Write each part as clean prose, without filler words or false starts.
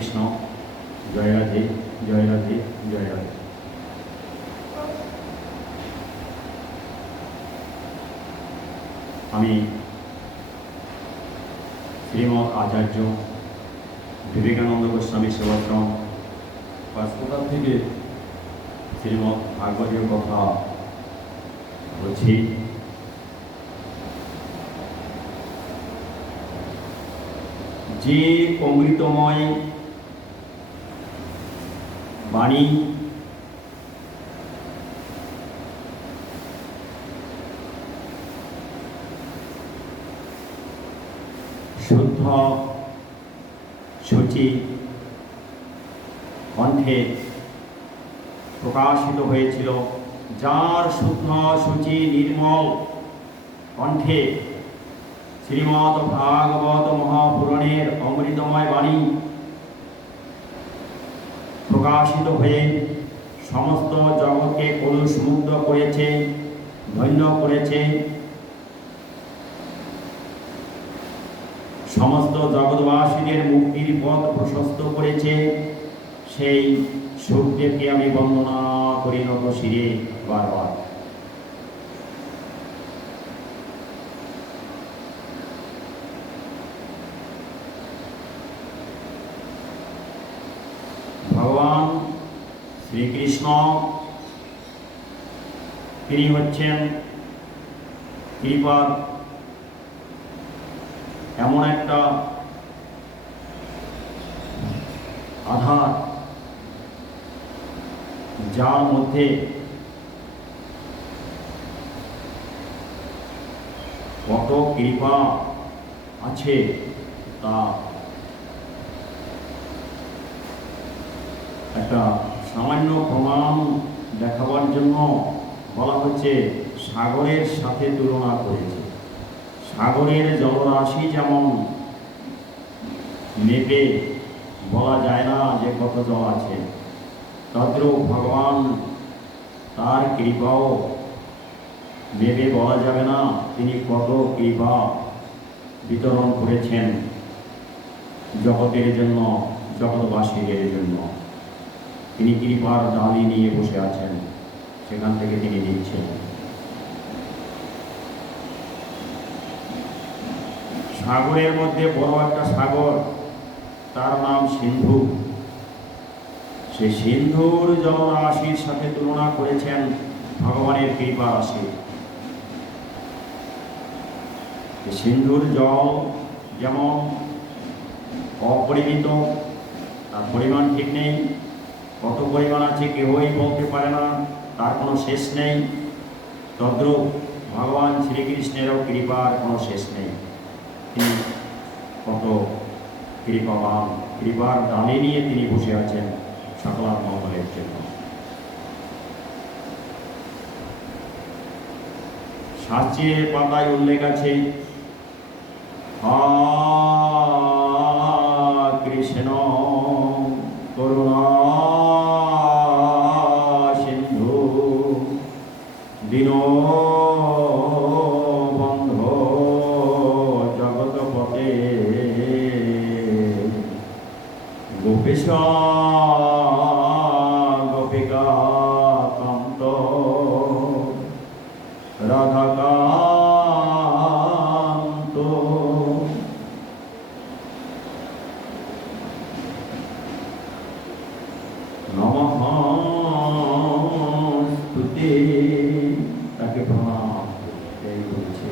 কৃষ্ণ। জয় রাধে, জয় রাধে, জয় রাধে। আমি শ্রীমৎ আচার্য বিবেকানন্দ গোস্বামী সেবাশ্রম হাসপাতাল থেকে শ্রীমৎ ভাগবতীয় কথা বলছি। যে অমৃতময় বাণী শুদ্ধ সূচি কণ্ঠে প্রকাশিত হয়েছিল, যার শুদ্ধ সূচি নির্মল কণ্ঠে শ্রীমৎ ভাগবত মহাপুরাণের অমৃতময় বাণী প্রকাশিত হয়ে সমস্ত জগৎকে কলুষমুগ্ধ করেছে, ধন্য করেছে। সমস্ত জগৎবাসীদের মুক্তির পথ প্রশস্ত করেছে। সেই সুখদেবকে আমি বন্দনা করি নত শিরে বারবার। ভগবান শ্রীকৃষ্ণ তিনি হচ্ছেন কৃপার এমন একটা আধার, যার মধ্যে কত কৃপা আছে তা একটা সামান্য প্রমাণ দেখাবার জন্য বলা হচ্ছে, সাগরের সাথে তুলনা করেছে। সাগরের জলরাশি যেমন মেপে বলা যায় না যে কত জল আছে, তদ্রূপ ভগবান তার কৃপাও মেপে বলা যাবে না তিনি কত কৃপা বিতরণ করেছেন জগতের জন্য, জগৎবাসীদের জন্য। তিনি কৃপার ডালি নিয়ে বসে আছেন, সেখান থেকে তিনি দিচ্ছেন। সাগরের মধ্যে বড় একটা সাগর, তার নাম সিন্ধু। সেই সিন্ধুর জলরাশির সাথে তুলনা করেছেন ভগবানের কৃপা রাশি। সিন্ধুর জল যেমন অপরিমিত, তার পরিমাণ ঠিক নেই, কত পরিমাণ আছে কেউই বলতে পারে না, তার কোনো শেষ নেই। তদ্রূপ ভগবান শ্রীকৃষ্ণেরও কৃপার কোনো শেষ নেই। তিনি কত কৃপাবান, কৃপার ডালে নিয়ে তিনি বসে আছেন সকলার মঙ্গলের জন্য। শাস্ত্রের পাতায় উল্লেখ আছে, কৃষ্ণ করুণা সিন্ধু দীনবন্ধো জগৎপতে গোপীশ গোপিকা কান্ত রাধাকান্ত। নমস্তুতে, তাকে প্রণাম করেছে।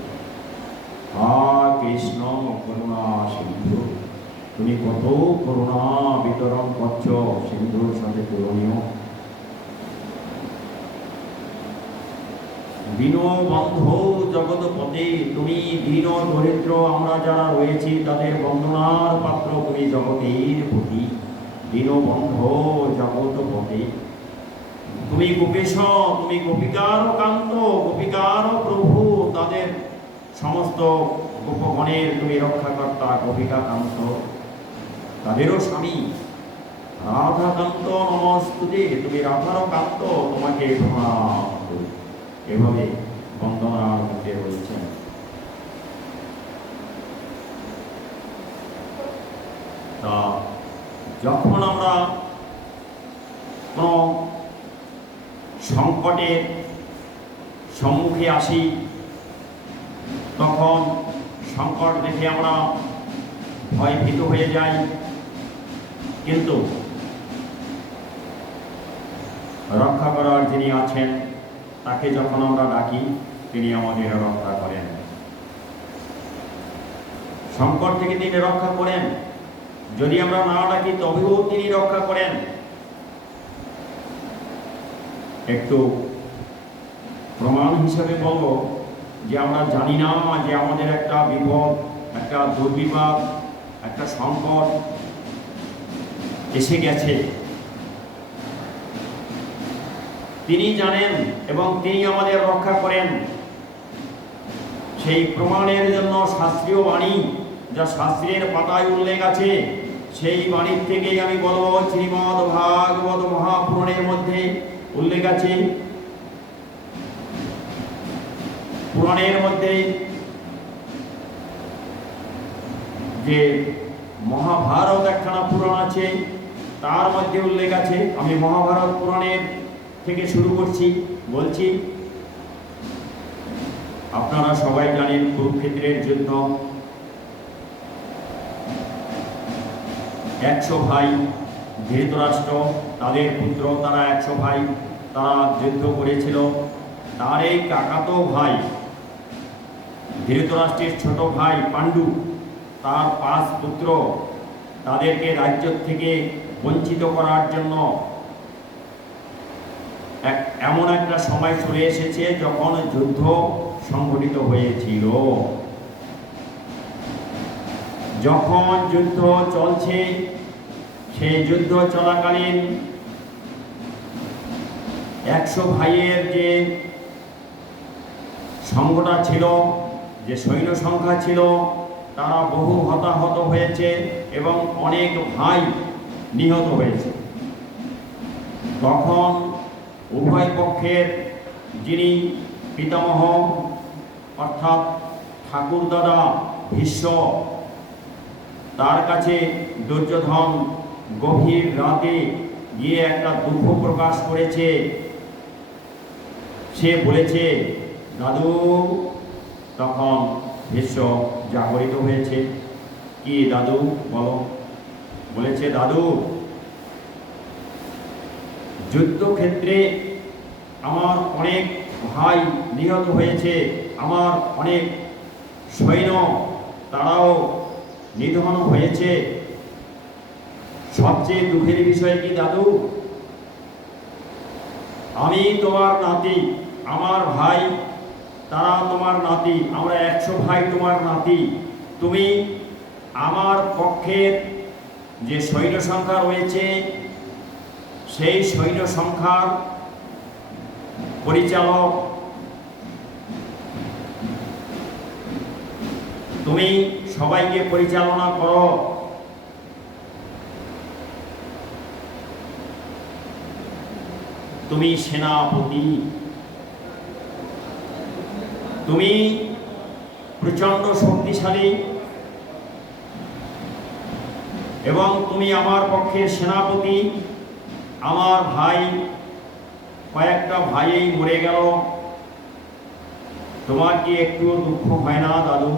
কৃষ্ণ করুণা সিন্ধু, তুমি কত করুণা বিতরণ করছ, সিন্ধুর সাথে তুলনীয়। দীনবন্ধো জগৎপতে, তুমি দীন দরিদ্র আমরা যারা রয়েছি তাদের বন্দনার পাত্র তুমি জগতের পতি। দীনবন্ধো জগৎপতে, তুমি গোপেশ, তুমি গোপিকার কান্ত, গোপিকার প্রভু, তাদের সমস্ত গোপগণের তুমি রক্ষাকর্তা, গোপিকা কান্ত, তাদেরও স্বামী। রাধাকান্ত নমস্তুতে, তুমি রাধারও কান্ত, তোমাকে প্রণাম। এভাবে বন্দনার মধ্যে বলছেন। তা যখন আমরা কোনো সংকটের সম্মুখে আসি, তখন সংকট দেখে আমরা ভয়ভীত হয়ে যাই, কিন্তু রক্ষা করার যিনি আছেন তাকে যখন আমরা ডাকি, তিনি আমাদের রক্ষা করেন। সংকট থেকে তিনি রক্ষা করেন, যদি আমরা না ডাকি তবেও তিনি রক্ষা করেন। একটু প্রমাণ হিসেবে বলবো যে আমরা জানি না যে আমাদের একটা বিপদ, একটা দুর্বিপাক, একটা সংকট এসে গেছে। তিনি জানেন এবং তিনি আমাদের রক্ষা করেন। সেই প্রমাণের জন্য শাস্ত্রীয় বাণী, যা শাস্ত্রের পাতায় উল্লেখ আছে, সেই বাণীর থেকেই আমি বলবো। শ্রীমদ্ ভাগবত মহাপুরাণের মধ্যে উল্লেখ আছে, পুরাণের মধ্যে যে মহাভারত একখানা পুরাণ আছে, তার মধ্যে উল্লেখ আছে। আমি মহাভারত পুরাণের থেকে শুরু করছি, বলছি। আপনারা সবাই জানেন কুরুক্ষেত্রের যুদ্ধ। 100 ভাই ধৃতরাষ্ট্র, তাদের পুত্র, তারা 100 ভাই, তারা যুদ্ধ করেছিল। তার এই কাকাতো ভাই, ধৃতরাষ্ট্রের ছোট ভাই পাণ্ডু, তার 5 পুত্র, তাদেরকে রাজ্য থেকে বঞ্চিত করার জন্য এমন একটা সময় চলে এসেছে যখন যুদ্ধ সংঘটিত হয়েছিল। যখন যুদ্ধ চলছে, সেই যুদ্ধ চলাকালীন 100 ভাইয়ের যে সংখ্যাটা ছিল, যে সৈন্য সংখ্যা ছিল, তারা বহু হতাহত হয়েছে এবং অনেক ভাই নিহত হয়েছে। তখন উভয় পক্ষের যিনি পিতামহ অর্থাৎ ঠাকুরদাদা ভীষ্ম, তার কাছে দুর্যোধন গভীর রাতে গিয়ে একটা দুঃখ প্রকাশ করেছে। সে বলেছে, দাদু। তখন ভীষ্ম জাগরিত হয়েছে। কি দাদু বলো? বলেছে, দাদু, যুদ্ধক্ষেত্রে আমার অনেক ভাই নিহত হয়েছে, আমার অনেক সৈন্য তারাও নিধন হয়েছে। সবচেয়ে দুঃখের বিষয় কি দাদু? আমি তোমার নাতি, আমার ভাই তারা তোমার নাতি, আমরা 100 ভাই তোমার নাতি। তুমি আমার পক্ষের যে সৈন্য সংখ্যা রয়েছে, সেই সৈন্য সংখ্যার পরিচালক, তুমি সবাইকে পরিচালনা করো। তুমি সেনাপতি, তুমি প্রচন্ড শক্তিশালী এবং তুমি আমার পক্ষে সেনাপতি। আমার ভাই, কয়েকটা ভাইই মরে গেল, তোমার কি একটু দুঃখ হয় না দাদু?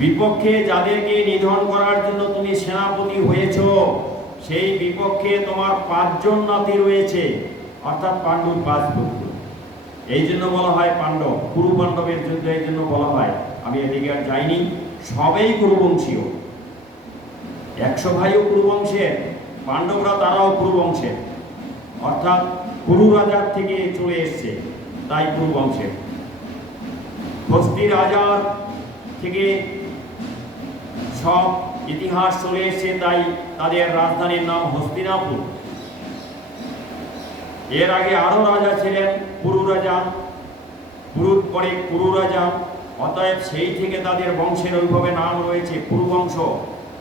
বিপক্ষে যাদেরকে নিধন করার জন্য তুমি সেনাপতি হয়েছ, সেই বিপক্ষে তোমার 5 জন নাতি রয়েছে, অর্থাৎ পাণ্ডুর 5 পুত্র। এই জন্য বলা হয় পাণ্ডব, কুরু পাণ্ডবের যুদ্ধ এই জন্য বলা হয়। আমি এদিকে আর যাইনি, সবাই কুরুবংশীয়। 100 ভাইও কুরুবংশের, পাণ্ডবরা তারাও কুরুবংশের, অর্থাৎ কুরু রাজার থেকে চলে এসছে, তাই কুরুবংশের। হস্তি রাজার থেকে সব ইতিহাস চলে এসছে, তাই তাদের রাজধানীর নাম হস্তিনাপুর। এর আগে আরো রাজা ছিলেন, কুরু রাজা, কুরুর পরে কুরু রাজা, অতএব সেই থেকে তাদের বংশের ওইভাবে নাম রয়েছে কুরুবংশ।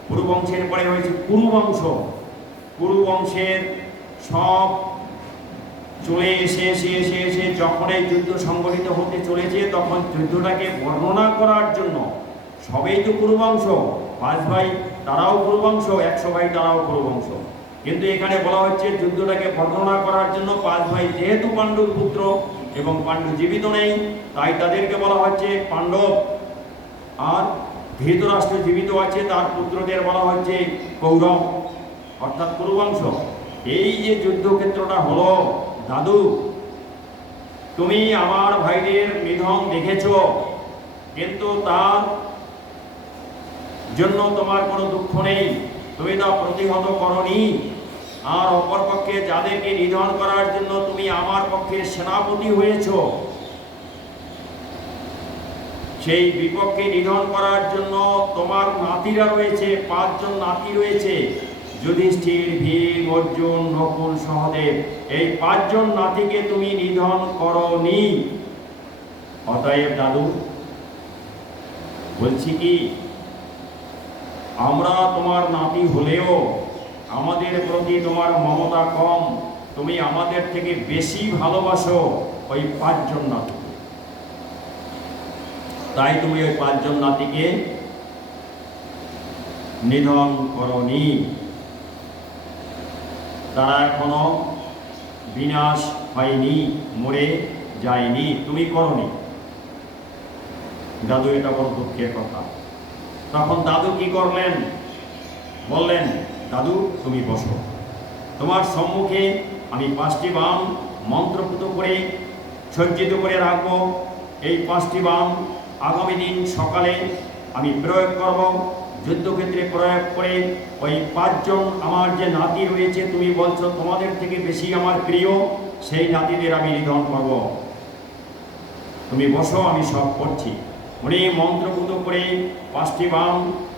কুরুবংশের পরে রয়েছে কুরুবংশ। কুরুবংশের সব চলে এসে যখন এই যুদ্ধ সংগঠিত হতে চলেছে, তখন যুদ্ধটাকে বর্ণনা করার জন্য, সবেই তো কুরুবংশ, 5 ভাই তারাও কুরুবংশ, 100 ভাই তারাও কুরুবংশ। কিন্তু এখানে বলা হচ্ছে যুদ্ধটাকে বর্ণনা করার জন্য 5 ভাই যেহেতু পাণ্ডুর পুত্র এবং পাণ্ডু জীবিত নেই, তাই তাদেরকে বলা হচ্ছে পাণ্ডব। আর ধৃতরাষ্ট্র জীবিত আছে, তার পুত্রদের বলা হচ্ছে কৌরব, অর্থাৎ কুরুবংশ। এই যে যুদ্ধক্ষেত্রটা হলো, দাদু তুমি আমার ভাইদের নিধন দেখেছ, কিন্তু তার জন্য তোমার কোনো দুঃখ নেই, তুমি তা প্রতিহত করনি। আর অপরপক্ষে যাদেরকে নিধন করার জন্য তুমি আমার পক্ষের সেনাপতি হয়েছ, সেই বিপক্ষে নিধন করার জন্য তোমার নাতিরা রয়েছে, 5 জন নাতি রয়েছে, যুধিষ্ঠির, ভীম, অর্জুন, নকুল, সহদেব। এই 5 জন নাতিকে তুমি নিধন করনি। অতএব দাদু বলছি কি, আমরা তোমার নাতি হলেও আমাদের প্রতি তোমার মমতা কম, তুমি আমাদের থেকে বেশি ভালোবাসো ওই 5 জন নাতি। তাই তুমি ওই 5 জন নাতিকে নিধন করনি। তারা এখনো বিনাশ হয়নি, মরে যায়নি, তুমি করনি। দাদু এটা বড় দুঃখের কথা। তখন দাদু কি করলেন? বললেন, দাদু তুমি বসো, তোমার সম্মুখে আমি 5টি বাণ মন্ত্রপুত করে সজ্জিত করে রাখবো। এই 5টি বাণ আগামী দিন সকালে আমি প্রয়োগ করব। যুদ্ধক্ষেত্রে প্রয়োগ করে ওই 5 জন আমার যে নাতি রয়েছে, তুমি বলছো তোমাদের থেকে বেশি আমার প্রিয়, সেই নাতিদের আমি নিধন করব। তুমি বসো, আমি সব করছি। উনি মন্ত্রপুত করে 5টি বাণ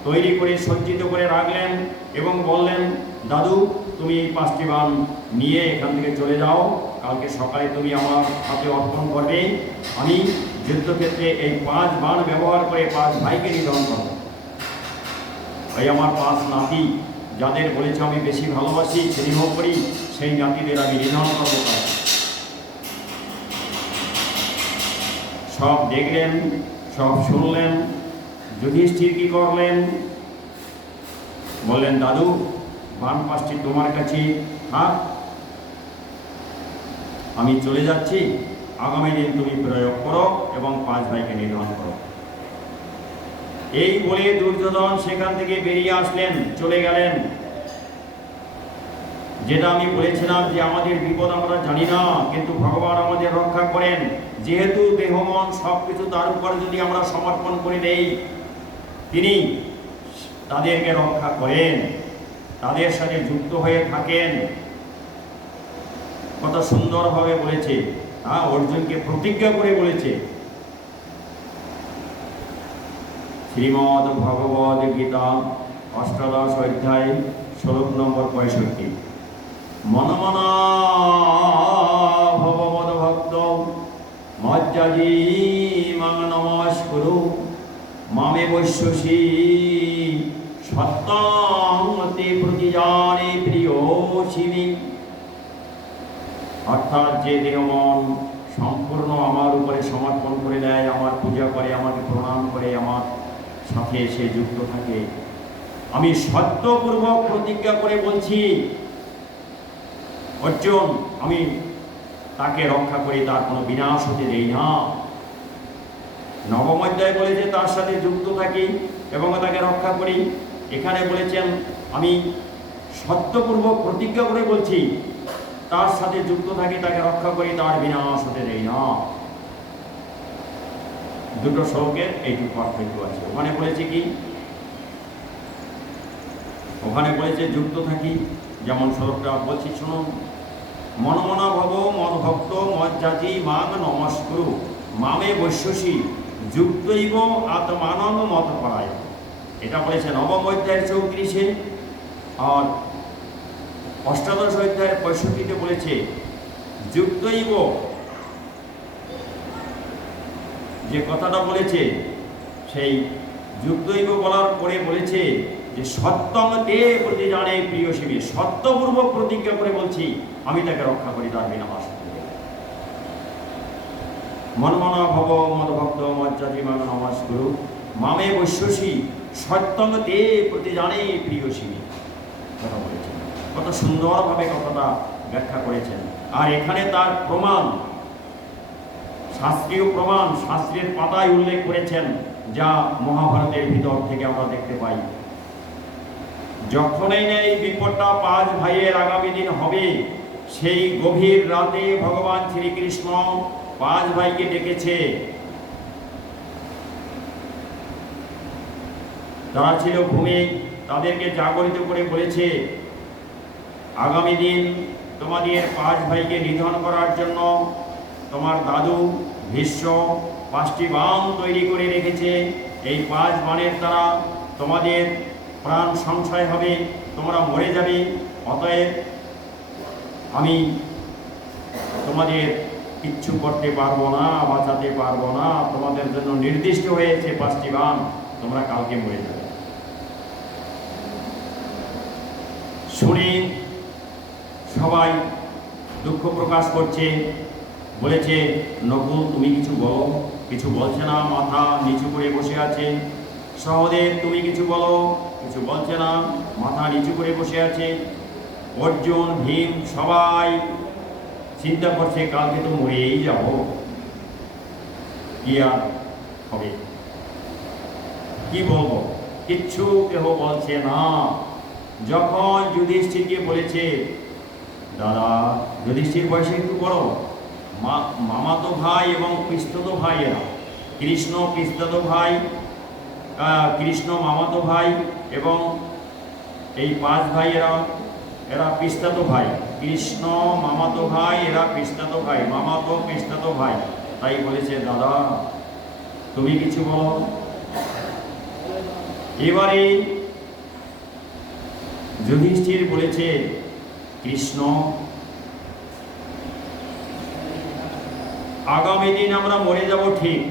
তৈরি করে সজ্জিত করে রাখলেন এবং বললেন, দাদু তুমি এই 5টি বাণ নিয়ে এখান থেকে চলে যাও, কালকে সকালে তুমি আমার হাতে অর্পণ করবে। আমি যুদ্ধক্ষেত্রে এই 5 বাণ ব্যবহার করে 5 ভাইকে নিধন করব। এই আমার 5 নাতি, যাদের বলেছে আমি বেশি ভালোবাসি, স্নেহ করি, সেই নাতিদের আমি নিধন করব। সব দেখলেন, সব শুনলেন। যুধিষ্ঠির কি করলেন? বললেন, দাদু বাণ 5টি তোমার কাছে থাক, আমি চলে যাচ্ছি, আগামী দিন তুমি প্রয়োগ করো এবং 5 ভাইকে নিধন করো। এই বলে দুর্যোধন সেখান থেকে বেরিয়ে আসলেন, চলে গেলেন। যেটা আমি বলেছিলাম যে আমাদের বিপদ আমরা জানি না, কিন্তু ভগবান আমাদের রক্ষা করেন। যেহেতু দেহ মন সবকিছু তার উপরে যদি আমরা সমর্পণ করে দেই, তিনি তাদেরকে রক্ষা করেন, তাদের সাথে যুক্ত হয়ে থাকেন। কত সুন্দরভাবে বলেছে, অর্জুনকে প্রতিজ্ঞা করে বলেছে। শ্রীমদ্ ভগবদ গীতা 8ম অধ্যায় শ্লোক নম্বর 65। মনমনা ভবমদ ভক্ত মজ্জাজি মাং নমস্কুরু মামে বৈশ্যসি সত্যংতে প্রতিজানে প্রিয়সিমি। অর্থাৎ যে দেহ মন সম্পূর্ণ আমার উপরে সমর্পণ করে দেয়, আমার পূজা করে, আমাকে প্রণাম করে, আমার সাথে এসে যুক্ত থাকে, আমি সত্যপূর্বক প্রতিজ্ঞা করে বলছি, অর্জুন আমি তাকে রক্ষা করি, তার কোনো বিনাশ হতে দেই না। 9ম অধ্যায় বলেছে তার সাথে যুক্ত থাকি এবং তাকে রক্ষা করি। এখানে বলেছেন আমি সত্যপূর্বক প্রতিজ্ঞা করে বলছি, তার সাথে যুক্ত থাকি, তাকে রক্ষা করি, তার বিনাশ হতে দেই না। দুটো শ্লোকের এইটুকু পার্থক্য আছে। ওখানে বলেছে কি, ওখানে বলেছে যুক্ত থাকি, যেমন শ্লোকটা বলছি শুনুন। মনমনা ভব মদ ভক্ত মজ্জাজি মাং নমস্কুরু মামে বৈশ্যসি যুক্তৈব আত্মানন্দ মত পড়ায়। এটা বলেছে 9ম অধ্যায়ের 34-এ, আর 8ম অধ্যায়ের 65-তে বলেছে যুক্তৈব। যে কথাটা বলেছে সেই যুক্তৈব বলার পরে বলেছে যে সত্যং তে প্রতি জানে প্রিয়সিমি, সত্যপূর্বক প্রতিজ্ঞা করে বলছি আমি তাকে রক্ষা করি, তার বিনাশ। মনমনা ভব মদ ভক্ত মজ্জাতি মান নমস্কুরু মামে বৈশ্যসি সত্যং তে প্রতিজানে প্রিয়সিনী কথা বলেছেন। কত সুন্দরভাবে কথাটা ব্যাখ্যা করেছেন। আর এখানে তার প্রমাণ, শাস্ত্রীয় প্রমাণ শাস্ত্রের পাতায় উল্লেখ করেছেন, যা মহাভারতের ভিতর থেকে আমরা দেখতে পাই। যখনই না এই বিপদটা 5 ভাইয়ের আগামী দিন হবে, সেই গভীর রাতে ভগবান শ্রীকৃষ্ণ 5 ভাইকে ডেকেছে। তারা ছিল ভূমিক, তাদেরকে জাগরিত করে বলেছে, আগামী দিন তোমাদের 5 ভাইকে নিধন করার জন্য তোমার দাদু ভীষ্ম 5টি বাণ তৈরি করে রেখেছে। এই 5 বাণের দ্বারা তোমাদের প্রাণ সংশয় হবে, তোমরা মরে যাবে। অতএব আমি তোমাদের কিচ্ছু করতে পারবো না, বাঁচাতে পারবো না। তোমাদের জন্য নির্দিষ্ট হয়েছে 5টি বাণ, তোমরা কালকে মরে যাবে। শুনে সবাই দুঃখ প্রকাশ করছে, বলেছে, নকুল তুমি কিছু বলো। কিছু বলছে না, মাথা নিচু করে বসে আছে। সহদেব তুমি কিছু বলো। কিছু বলছে না, মাথা নিচু করে বসে আছে। অর্জুন, ভীম সবাই চিন্তা করছে, কালকে তো মরেই যাব, কি আর হবে, কি বলবো, কিচ্ছু কেউ বলছে না। যখন যুধিষ্ঠিরকে বলেছে, দাদা, যুধিষ্ঠির বয়সে একটু বড়, মামাতো ভাই এবং পিস্তত ভাই এরা, কৃষ্ণ পিস্তত ভাই, কৃষ্ণ মামাতো ভাই এবং এই 5 ভাই এরা পিস্তাতো ভাই। কৃষ্ণ মামাতো ভাই, এরা পিস্তাতো ভাই, মামাতো পিস্তাতো ভাই। তাই বলেছে, দাদা তুমি কিছু বলো। এবারে যুধিষ্ঠির বলেছে, কৃষ্ণ, আগামী দিন আমরা মরে যাব ঠিক,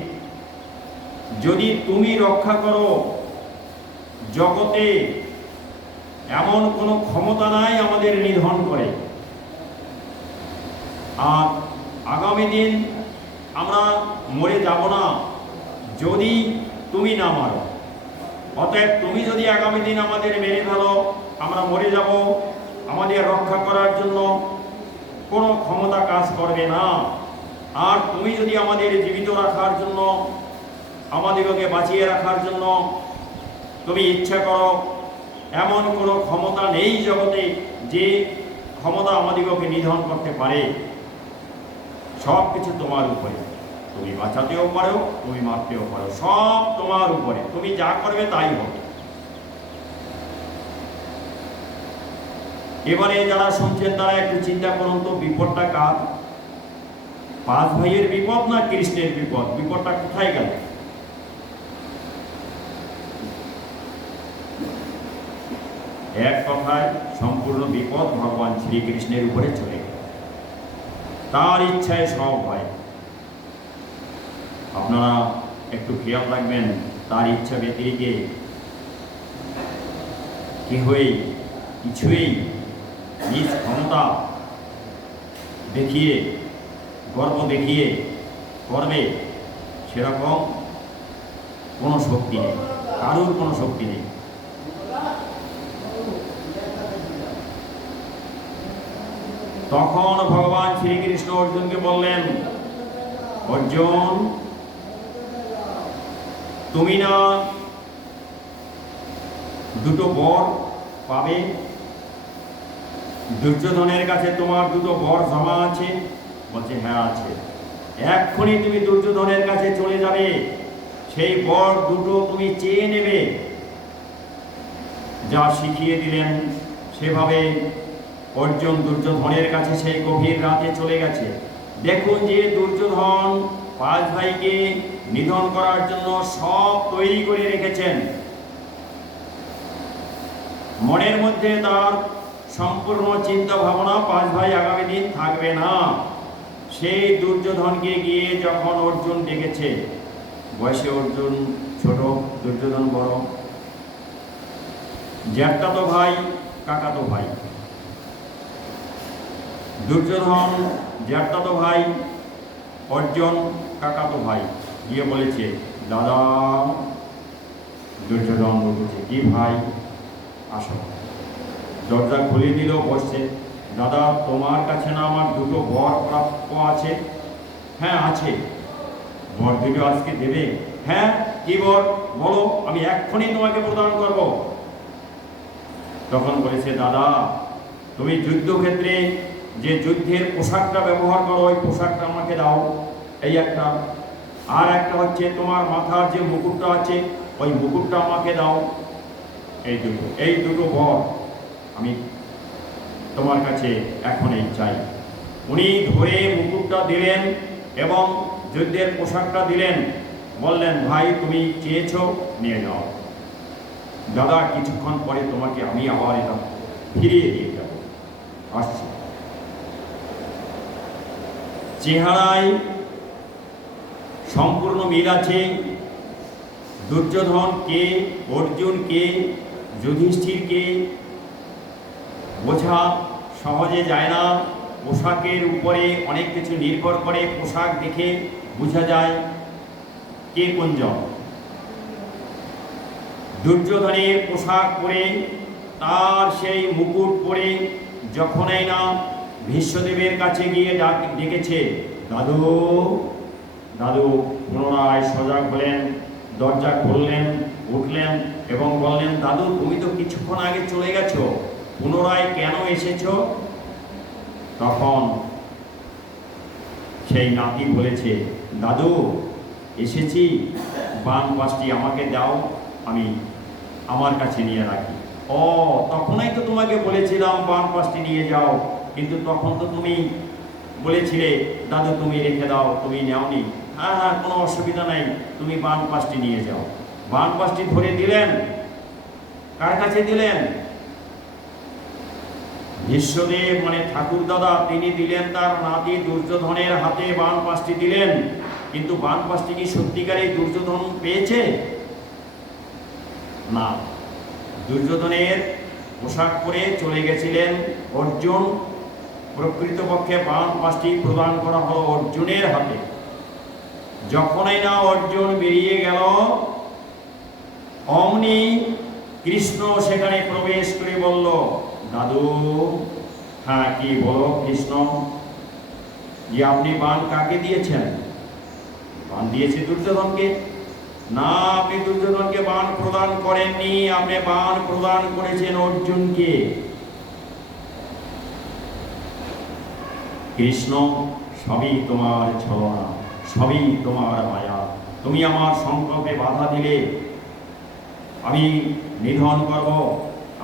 যদি তুমি রক্ষা করো, জগতে এমন কোনো ক্ষমতা নাই আমাদের নিধন করে। আর আগামী দিন আমরা মরে যাব না যদি তুমি না মারো। অতএব তুমি যদি আগামী দিন আমাদের মেরে ফেলো, আমরা মরে যাব। আমাদের রক্ষা করার জন্য কোনো ক্ষমতা কাজ করবে না। আর তুমি যদি আমাদের জীবিত রাখার জন্য, আমাদেরকে বাঁচিয়ে রাখার জন্য তুমি ইচ্ছা করো, এমন কোনো ক্ষমতা নেই জগতে যে ক্ষমতা আমাদিগকে নিধন করতে পারে। সব কিছু তোমার উপরে, তুমি বাঁচাতেও পারো, তুমি মারতেও পারো, সব তোমার উপরে, তুমি যা করবে তাই হবে। এবারে যারা শুনছেন তারা একটু চিন্তা করুন তো, বিপদটা কার? 5 ভাইয়ের বিপদ না কৃষ্ণের বিপদ? বিপদটা কোথায় গেল? এক কথায় সম্পূর্ণ বিপদ ভগবান শ্রীকৃষ্ণের উপরে চলে গেল। তার ইচ্ছায় সব হয়। আপনারা একটু খেয়াল রাখবেন, তার ইচ্ছা ব্যতিরেকে কেহই কিছুই নিজ ক্ষমতা দেখিয়ে, গর্ব দেখিয়ে করবে, সেরকম কোনো শক্তি নেই, কারুর কোনো শক্তি নেই। তখন ভগবান শ্রীকৃষ্ণ অর্জুনকে বললেন, অর্জুন, তুমি না 2টো বর পাবে? দুর্যোধনের কাছে তোমার 2টো বর জমা আছে? বলছে, হ্যাঁ আছে। এক্ষুনি তুমি দুর্যোধনের কাছে চলে যাবে, সেই বর 2টো তুমি চেয়ে নেবে। যা শিখিয়ে দিলেন সেভাবে অর্জুন দুর্যোধনের কাছে সেই গভীর রাতে চলে গেছে। দেখুন যে দুর্যোধন 5 ভাইকে নিধন করার জন্য সব তৈরি করে রেখেছেন। মনের মধ্যে তার সম্পূর্ণ চিন্তা ভাবনা 5 ভাই আগামী দিন থাকবে না। সেই দুর্যোধনকে গিয়ে যখন অর্জুন ডেকেছে, বয়সে অর্জুন ছোট, দুর্যোধন বড়, জ্যাঠাতো ভাই কাকাতো ভাই। দুর্যোধন জ্যাঠাতো ভাই, অর্জুন কাকাতো ভাই, গিয়ে বলেছে, দাদা দুর্যোধন বলছে, কি ভাই আসো। দরজা খুলে দিল, বসছে। দাদা, তোমার কাছে না আমার দুটো বর প্রাপ্য আছে? হ্যাঁ আছে। বর দুটো আজকে দেবে? হ্যাঁ, কি বর বলো, আমি এক্ষুনি তোমাকে প্রদান করব। তখন বলেছে, দাদা তুমি যুদ্ধক্ষেত্রে যে যুদ্ধের পোশাকটা ব্যবহার করো ওই পোশাকটা আমাকে দাও, এই একটা। আর একটা হচ্ছে তোমার মাথার যে মুকুটটা আছে ওই মুকুটটা আমাকে দাও। এই দুটো বর আমি তোমার কাছে এখনই চাই। উনি ধরে মুকুটটা দিলেন এবং যুদ্ধের পোশাকটা দিলেন, বললেন, ভাই তুমি চেয়েছ, নিয়ে যাও। দাদা কিছুক্ষণ পরে তোমাকে আমি আবার এটা ফিরিয়ে দিয়ে যাব, আসছি। চেহারায় সম্পূর্ণ মিল আছে। দুর্যোধন কে, অর্জুন কে, যুধিষ্ঠির কে বোঝা সহজে যায় না। পোশাকের উপরে অনেক কিছু নির্ভর করে, পোশাক দেখে বোঝা যায় কে কোনজন। দুর্যোধনের পোশাক পরে, তার সেই মুকুট পরে যখনই না ভীষ্মদেবের কাছে গিয়ে ডেকেছে, দাদু দাদু, পুনরায় সজাগ হলেন, দরজা খুললেন, উঠলেন এবং বললেন, দাদু তুমি তো কিছুক্ষণ আগে চলে গেছো, পুনরায় কেন এসেছো? তখন সেই নাতি বলেছে, দাদু এসেছি, বান পাশটি আমাকে দাও, আমি আমার কাছে নিয়ে রাখি। ও, তখনই তো তোমাকে বলেছিলাম বান পাশটি নিয়ে যাও, কিন্তু তখন তো তুমি বলেছিলে দাদু তুমি রেখে দাও, তুমি নেওনি। হ্যাঁ হ্যাঁ, কোনো অসুবিধা নাই, তুমি বান পাশটি নিয়ে যাও। বান পাশটি ধরে দিলেন। কার কাছে দিলেন? ভীষ্মদেব মানে ঠাকুর দাদা, তিনি দিলেন তার নাতি দুর্যোধনের হাতে বান পাশটি দিলেন। কিন্তু বান পাশটি কি সত্যিকারেই দুর্যোধন পেয়েছে? না, দুর্যোধনের পোশাক পরে চলে গেছিলেন অর্জুন। প্রকৃতপক্ষে বান পাশটি প্রদান করা হলো অর্জুনের হাতে। যখনই না অর্জুন বেরিয়ে গেল, অমনি কৃষ্ণ সেখানে প্রবেশ করে বলল, দাদু। হ্যাঁ, কি বলো কৃষ্ণ? যে আপনি বান কাকে দিয়েছেন? বান দিয়েছে দুর্যোধনকে। না, আপনি দুর্যোধনকে বান প্রদান করেননি, আপনি বান প্রদান করেছেন অর্জুনকে। কৃষ্ণ, সবই তোমার ছলনা, সবই তোমার মায়া। তুমি আমার সংকল্পে বাধা দিলে, আমি নিধন করব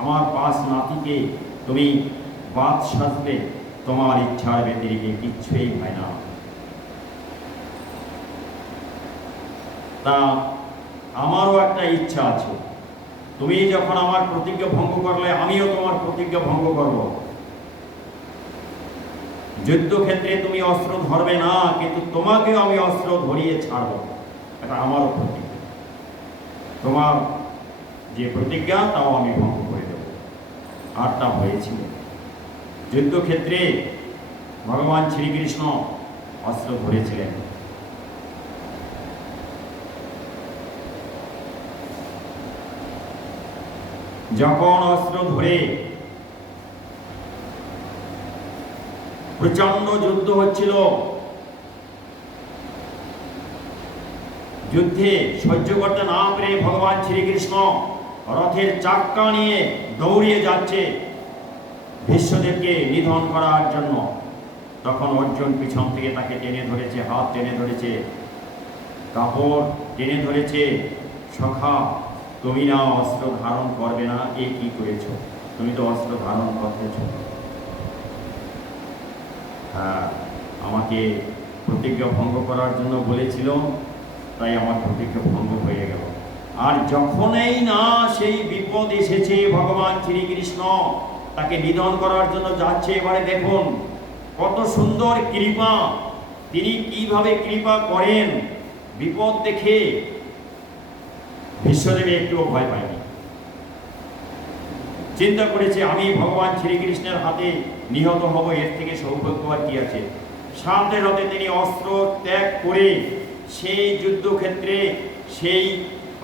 আমার 5 নাতিকে, তুমি বাদ সাজলে, তোমার ইচ্ছার ব্যতিরেকে কিচ্ছুই হয় না। তা আমারও একটা ইচ্ছা আছে, তুমি যখন আমার প্রতিজ্ঞা ভঙ্গ করলে আমিও তোমার প্রতিজ্ঞা ভঙ্গ করব। যুদ্ধক্ষেত্রে তুমি অস্ত্র ধরবে না, কিন্তু তোমাকেও আমি অস্ত্র ধরিয়ে ছাড়ব, এটা আমারও প্রতিজ্ঞা। তোমার যে প্রতিজ্ঞা তাও আমি ভঙ্গ করে দেব। আর তা হয়েছিল। যুদ্ধক্ষেত্রে ভগবান শ্রীকৃষ্ণ অস্ত্র ধরেছিলেন। যখন অস্ত্র ধরে প্রচন্ড যুদ্ধ হচ্ছিল, যুদ্ধে সহ্য করতে না পেরে ভগবান শ্রীকৃষ্ণ রথের চাক্কা নিয়ে দৌড়িয়ে যাচ্ছে ভীষ্মদেবকে নিধন করার জন্য। তখন অর্জুন পিছন থেকে তাকে টেনে ধরেছে, হাত টেনে ধরেছে, কাপড় টেনে ধরেছে, সখা তুমি না অস্ত্র ধারণ করবে না, এ কি করেছ? তুমি তো অস্ত্র ধারণ করতেছ। হ্যাঁ, আমাকে প্রতিজ্ঞা ভঙ্গ করার জন্য বলেছিল, তাই আমার প্রতিজ্ঞা ভঙ্গ হয়ে গেল। আর যখনই না সেই বিপদ এসেছে, ভগবান শ্রীকৃষ্ণ তাকে নিধন করার জন্য যাচ্ছে। এবারে দেখুন কত সুন্দর কৃপা, তিনি কিভাবে কৃপা করেন। বিপদ দেখে ভীষ্মদেব একটুও ভয় পায়নি। চিন্তা করেছে, আমি ভগবান শ্রীকৃষ্ণের হাতে নিহত হব, এর থেকে সৌভাগ্য আর কি আছে। সাথে সাথে তিনি অস্ত্র ত্যাগ করে সেই যুদ্ধক্ষেত্রে সেই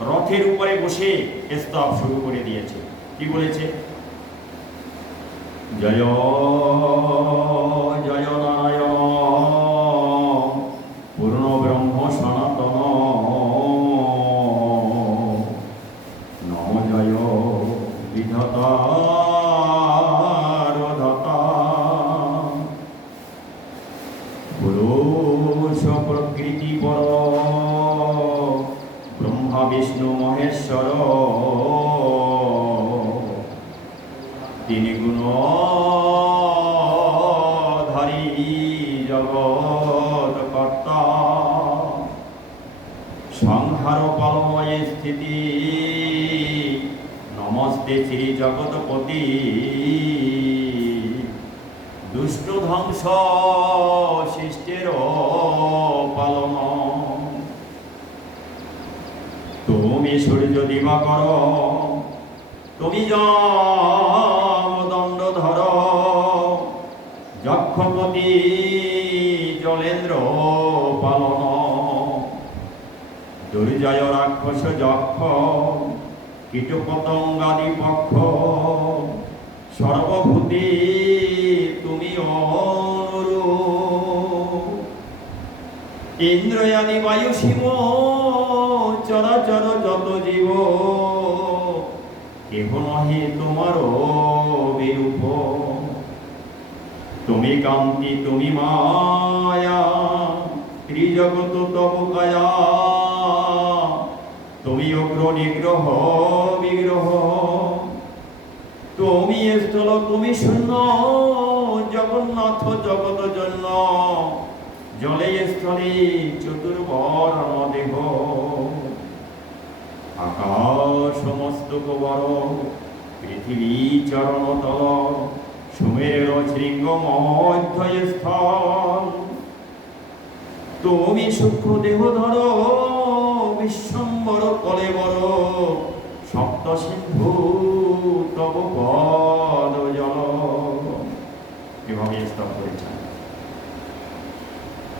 রথের উপরে বসে স্তব শুরু করে দিয়েছে। কি বলেছে? জয় জয় নারায়ণ পূর্ণ ব্রহ্ম সনাতন নম জয় বিধাতা পুরুষ প্রকৃতি পর ব্রহ্মা বিষ্ণু মহেশ্বর তিনি গুণধারী জগৎ কর্তা সংহার পালময় স্থিতি নমস্তে শ্রী জগৎপতি দুষ্ট ধ্বংস শিষ্টের পালন তুমি সূর্য দিবাকর তুমি দণ্ড ধর যক্ষপতি জলেন্দ্র পালন দুর্জয় রাক্ষস যক্ষ কীটপতঙ্গাদি পক্ষ সর্বভূতি তুমি অনুরূপ ইন্দ্রয়ানি বায়ু শিব চরাচর যত জীব কেহ নহে তোমার বিরূপ তুমি কান্তি তুমি মায়া ত্রিজগত তব কায়া তুমি অগ্র নিগ্রহ বিগ্রহ তুমি স্থল তুমি শূন্য জগন্নাথ জগত জন্য জলে স্থলে চতুর্বর্ণ দেহ আকাশ সমস্ত কবর পৃথিবী চরণ তল সুমের শৃঙ্গ মধ্যয় স্থল তুমি সূক্ষ্ম দেহ ধর বিশ্বম্বর কলেবর সপ্ত সিন্ধু তব পদ জল। এভাবে স্তব করেছেন,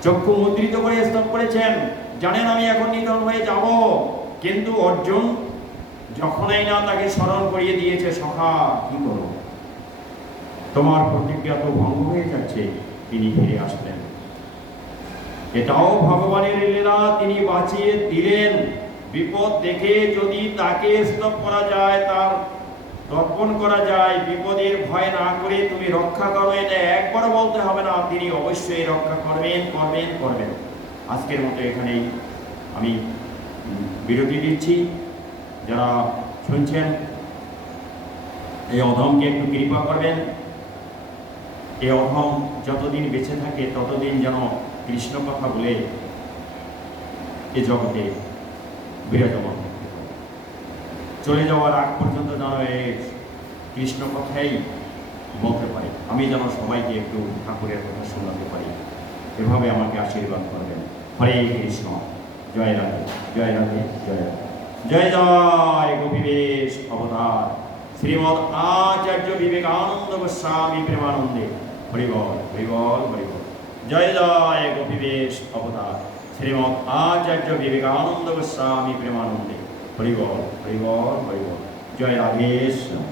চক্ষু মুদ্রিত করে স্তব করেছেন। জানেন আমি এখন নিধন হয়ে যাব, কিন্তু অর্জুন যখনই না তাকে স্মরণ করিয়ে দিয়েছে, সখা কি করো, তোমার প্রতিজ্ঞা তো ভঙ্গ হয়ে যাচ্ছে, তিনি ফিরে আসলেন। এটাও ভগবানের লীলা, তিনি বাঁচিয়ে দিলেন। বিপদ দেখে যদি তাকে স্তব করা যায়, তার তর্পণ করা যায়, বিপদের ভয় না করে তুমি রক্ষা করো, এটা একবার বলতে হবে না, তিনি অবশ্যই রক্ষা করবেন করবেন করবেন। আজকের মতো এখানেই আমি বিরতি দিচ্ছি। যারা শুনছেন এই অধমকে একটু কৃপা করবেন। এই অধম যতদিন বেঁচে থাকে ততদিন যেন কৃষ্ণ কথা বলে এ জগতে বিরাজমান থাকতে পারে। চলে যাওয়ার আগ পর্যন্ত যেন এই কৃষ্ণ কথাই বলতে পারি। আমি যেন সবাইকে একটু ঠাকুরের কথা শোনাতে পারি। এভাবে আমাকে আশীর্বাদ করবেন। হরে কৃষ্ণ। জয় রাধে, জয় রাধে, জয় রাধে। জয় জয় গোপীবেশ অবতার শ্রীমদ আচার্য বিবেকানন্দ গোস্বামী প্রেমানন্দে। হরিবল হরিবল হরিবল। জয় জয় গোপীবেশ অবতার শ্রীমদ আচার্য বিবেকানন্দ গোস্বামী প্রেমানন্দে। হরিবল হরিবল হরিবল। জয় রাধেশ্যাম।